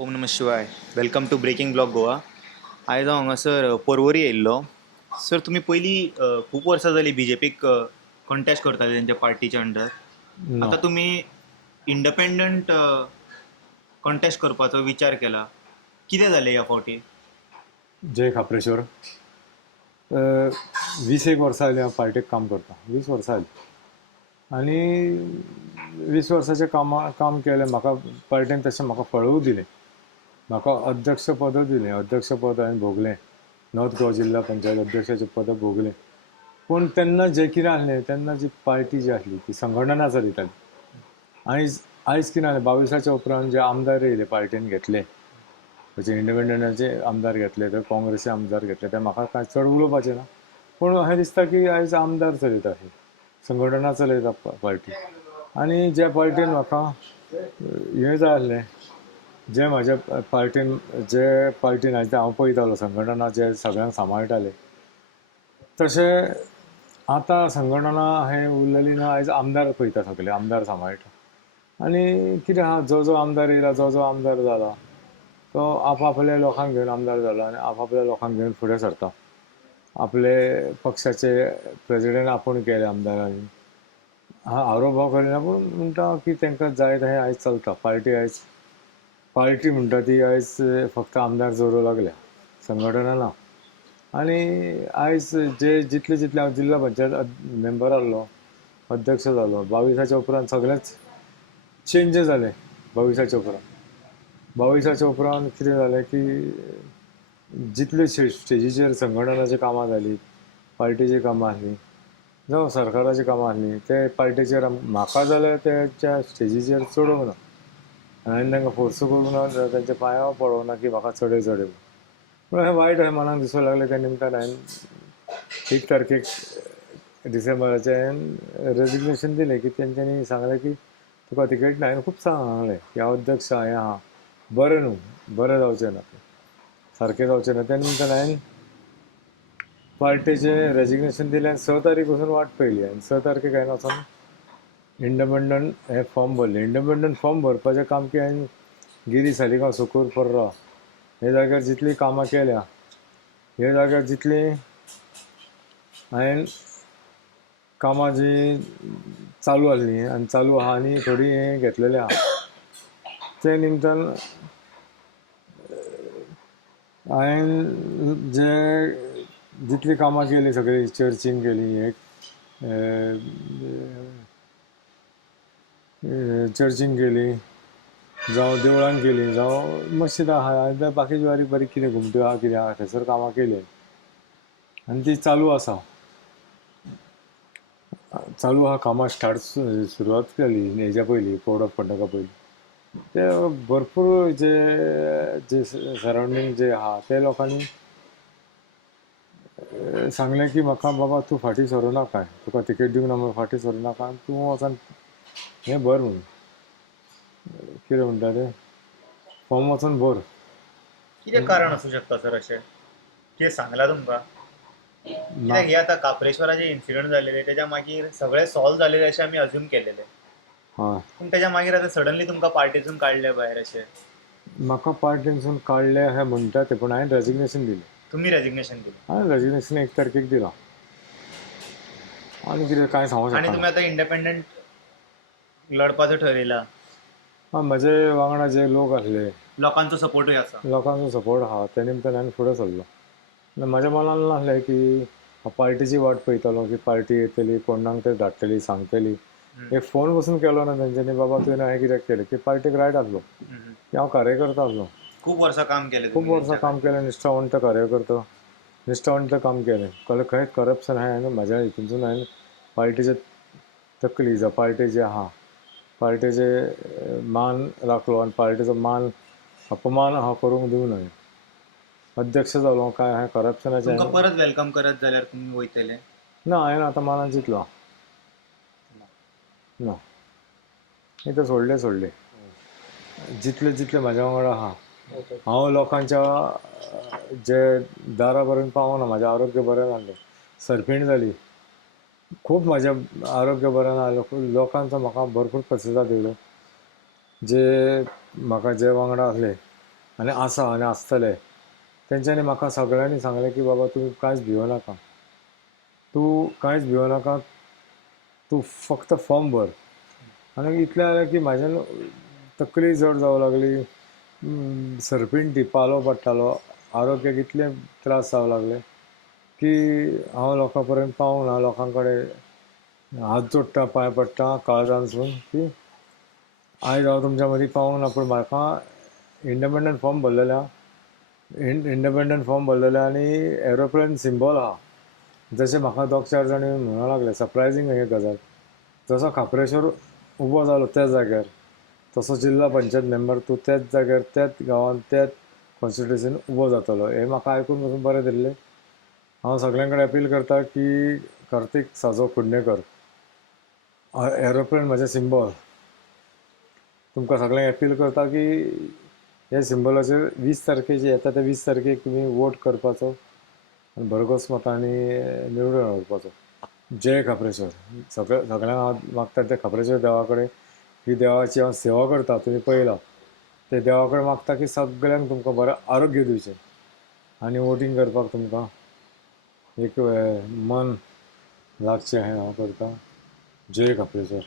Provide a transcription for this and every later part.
ओम नम शिवाय. Welcome to breaking block Goa. आयज हांव हांगासर पर्वरी येयल्लो. सर तुमी पयलीं खूब वर्सां जालीं बीजेपीक कॉन्टेस्ट करताले तेंच्या पार्टीच्या अंडर. ना. आतां तुमी इंडिपेंडंट कॉन्टेस्ट करपाचो विचार केला. कितें जालें ह्या फावटी? जय खापरेश्वर. 20 एक वर्सां जालीं हांव पार्टेक काम करता. 20 वर्सां जालीं. आनी 20 वर्साचें काम केलें. म्हाका पार्टेन तशें म्हाका फळूय दिलें. म्हाका अध्यक्ष पद दिलें. अध्यक्ष पद हांवें भोगलें. नॉर्थ गोवा जिल्हा पंचायत अध्यक्षाचें पद भोगलें. पूण तेन्ना जें कितें आहलें, तेन्ना जी पार्टी जी आसली ती संघटना चलयताली. आयज कितें जालें, 22च्या उपरांत जे आमदार येयले पार्टीन घेतले, म्हणजे इंडिपेंडंटाचे आमदार घेतले, ते काँग्रेसी आमदार घेतले, ते म्हाका कांय चड उलोवपाचें ना. पूण अशें दिसता की आयज आमदार चलयता ही संघटना चलयता पार्टी. आनी ज्या पार्टीन म्हाका हें जाय आसलें, जे म्हाज्या पार्टीन आयज हांव पळयतालो संघटना जे सगळ्यांक सांबाळटाले, तशें आतां संघटना हें उरलेली ना. आयज आमदार पळयता, सगळे आमदार सांबाळटा. आनी कितें आहा, जो जो आमदार येयला, जो जो आमदार जाला, तो आपापल्या लोकांक घेवन आमदार जाला आनी आपापल्या लोकांक घेवन फुडें सरता. आपले पक्षाचे प्रेजिडेंट आपूण केले आमदारांनी. हांव भाव करिना, पूण म्हणटा की तांकां जाय तशें आयज चलता. पार्टी म्हणटा ती आयज फक्त आमदार जोरूं लागल्या, संघटना ना. आनी आयज जितले हांव जिल्हा पंचायत मेंबर आसलो, अध्यक्ष जालो, 22च्या उपरांत सगळेंच चेंज जालें. 22च्या उपरांत कितें जालें की जितले स्टेजीचेर संघटनाची कामां जालीं, पार्टीची कामां आसलीं, जावं सरकाराची कामां आसलीं, ते पार्टीचेर म्हाका जाल्यार तेच्या स्टेजीचेर चडोवंक ना. हांवें तांकां फोर्स करूंक ना, तांच्या पांयांर पडोवंक ना की म्हाका चडय. पूण अशें वायट अशें मनाक दिसूंक लागलें. त्या निमतान हांवें 1 तारखेक डिसेंबराचें हांवें रेजिग्नेशन दिलें. की तेंच्यांनी सांगलें की तुका तिकेट ना. हांवें खूब सांगलें की हांव अध्यक्ष हें आहा, बरें न्हू, बरें जावचें ना, सारकें जावचें ना. त्या निमतान हांवें पार्टीचें रेजिग्नेशन दिलें आनी 6 तारीख वचून वाट पयली. आनी 6 तारखेक हांवें वचून इंडिपेंडंट हें फॉर्म भरलें. इंडिपेंडंट फॉर्म भरपाचें काम की हांवें गिरी, सालिगांव, सुकूर, पर्रा हे जाग्यार जितलीं कामां केल्या, हे जाग्यार जितलीं हांवें कामां जी चालू आसलीं आनी चालू आहा आनी थोडीं हें घेतलेलीं आहा, ते निमतान हांवें जितलीं कामां केलीं सगळीं चर्चीन केलीं, चर्चीन केलीं, जावं देवळान केलीं, जावं मशीद आहा, बाकीची बारीक बारीक कितें घुमट्यो आहा, कितें आहा, थंयसर कामां केलीं आनी ती चालू आसा. कामां सुरवात केली हेज्या पयलीं, कोड ऑफ कंडक्टा पयलीं. ते भरपूर जे सरावंडींग जे आहा ते लोकांनी सांगलें की म्हाका, बाबा तूं फाटीं सरूं नाका, तुका तिकेट दिवंक ना म्हणून फाटीं सरूं नाका, तूं वचून हें भर म्हणून, कितें म्हणटा तें फॉर्म वचून भर. कितें कारण आसूं शकता सर अशें? कितें सांगलां तुमकां? कित्याक हे आतां काप्रेश्वराचे इन्सिडंट जालेले, तेच्या मागीर सगळें सॉल्व जालेलें अशें आमी अज्यूम केलेलें. हय, पूण तेच्या मागीर आतां सडनली तुमकां पार्टीसून काडले भायर अशें. म्हाका पार्टीनसून काडलें अशें म्हणटा ते, पूण हांवें रेजिग्नेशन दिलें. तुमी रेजिग्नेशन दिलें हांवें रेजिग्नेशन 1 तारखेक दिलां. आनी कितें कांय सांगूंक आनी तुमी शकना. आतां इंडिपेंडंट लडपाचो ठरयला. म्हजे वांगडा जे लोक आसले, लोकांचो सपोर्टूय आसा. लोकांचो सपोर्ट आहा, ते निमतान हांवें फुडें सरलो. म्हाज्या मनान नासलें की पार्टीची वाट पळयतालो की पार्टी येतली, कोणाक ते धाडटली, सांगतली. एक फोन पसून केलो ना तेंच्यांनी, बाबा तुवें अशें कित्याक केलें, की पार्टीक रायट आसलो की हांव कार्यकर्ता आसलो. खूब वर्सां काम केलें खूब तुमी वर्सां काम केलें, निश्ठावंत कार्यकर्ता, निश्ठावंत काम केलें. खंय करप्शन हांवें म्हाज्या हितूनसून हांवें पार्टीचे तकली जावं पार्टी जी आहा, पार्टीचे मान राखलो आनी पार्टीचो अपमान हांव करूंक दिवं ना. अध्यक्ष जालो काय हांवें करप्शनाचें तुमकां परत वेलकम करत जाल्यार तुमी वयतले? ना, हांवें आतां मनान चिंतलां ना, तें सोडलें. जितले म्हाज्या वांगडा आहा, हांव लोकांच्या जे दारा पर्यंत पावना. म्हाजें आरोग्य बरें नासलें, सरफिण जाली, खूब म्हाजें आरोग्य बरें ना. लोकांचो म्हाका भरपूर प्रतिसाद येयलो. जे म्हाका जे वांगडा आसले आनी आसा आनी आसतले तेंच्यांनी म्हाका सगळ्यांनी सांगलें की बाबा तूं कांयच भिवू नाका, तूं कांयच भिवू नाका, तूं फक्त फॉर्म भर. आनी इतलें जालें की म्हाज्यान तकली जड जावं लागली, सरपिंटी पालो पडटालो, आरोग्याक इतले त्रास जावं लागले की हांव लोकां पर्यंत पावूंक ना, लोकां कडेन हात जोडटा, पांय पडटा काळजानसून की आयज हांव तुमच्या मदीं पावूंक ना. पूण म्हाका इंडिपेंडंट फॉर्म भरलेल्या इंडिपेंडंट फॉर्म भरलेले आनी एरोप्लेन सिंबल आहा. जशें म्हाका दोग चार जाण येवन म्हणूंक लागले, सरप्रायजींग हे गजाल, जसो खापरेश्वर उबो जालो त्याच जाग्यार तसो जिल्ला पंचायत मेंबर तूं त्याच जाग्यार त्याच गांवांत त्याच कॉन्स्टिट्युन्सीन उबो जातलो. हे म्हाका आयकून पासून बरें दिसलें. हांव सगळ्यां कडेन अपील करता की कार्तिक साजो कुडणेकर एरोप्लेन म्हजें सिंबल. तुमकां सगळ्यांक अपील करता की हे सिंबलाचेर 20 तारखेची येता त्या 20 तारखेक तुमी वोट करपाचो आनी भरघोस मतांनी निवडून हाडपाचो. जय खापरेश्वर. सगळ्यांक हांव मागता ते खापरेश्वर देवा कडेन ही देवाची हांव सेवा करता, तुमी पळयला ते देवा कडेन मागता की सगळ्यांक तुमकां बरें आरोग्य दिवचें आनी वोटींग करपाक तुमकां एक मन लागचें हें हांव करता. जय खापरेश्वर.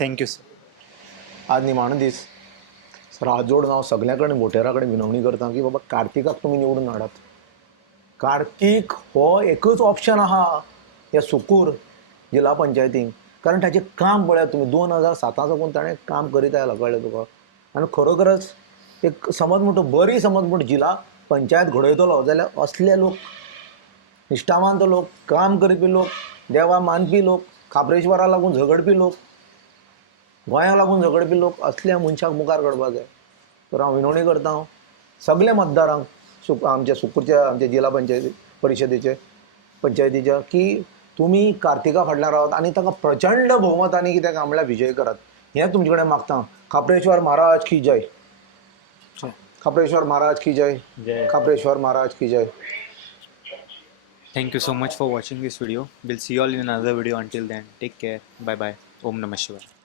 Thank you sir. आज निमाणो दीस. सर हात जोडून हांव सगळ्यां कडेन वोटेरां कडेन विनवणी करता की बाबा कार्तिकाक तुमी निवडून हाडात. कार्तिक हो एकच ऑप्शन आहा ह्या सुकूर जिल्ला पंचायतीक, कारण ताचें काम पळयात तुमी. 2007 साकून ताणें काम करीत आयला, कळ्ळें तुका. आनी खरोखरच एक समज म्हणटा बरी समज म्हणटा जिल्ला पंचायत घडयतलो जाल्यार असले लोक, निश्ठावांत लोक, काम करपी लोक, देवा मानपी लोक, खापरेश्वरा लागून झगडपी लोक, गोंयाक लागून झगडपी लोक, असल्या मनशाक मुखार काडपाक जाय. तर हांव विनवणी करता सगळ्या मतदारांक आमच्या सुकूरच्या आमच्या जिल्ला परिशदेचे पंचायतीच्या की तुमी कार्तिका फाटल्यान रावात आनी ताका प्रचंड भोवमतांनी कित्याक कांबळ्या विजय करात. हें तुमचे कडेन मागता. खापरेश्वर महाराज की जय. खापरेश्वर महाराज की जय. जय. खापरेश्वर महाराज की जय. Thank you so much for watching this video. We'll see you all in another video. Until then, take care. Bye bye. Om Namah Shivaya.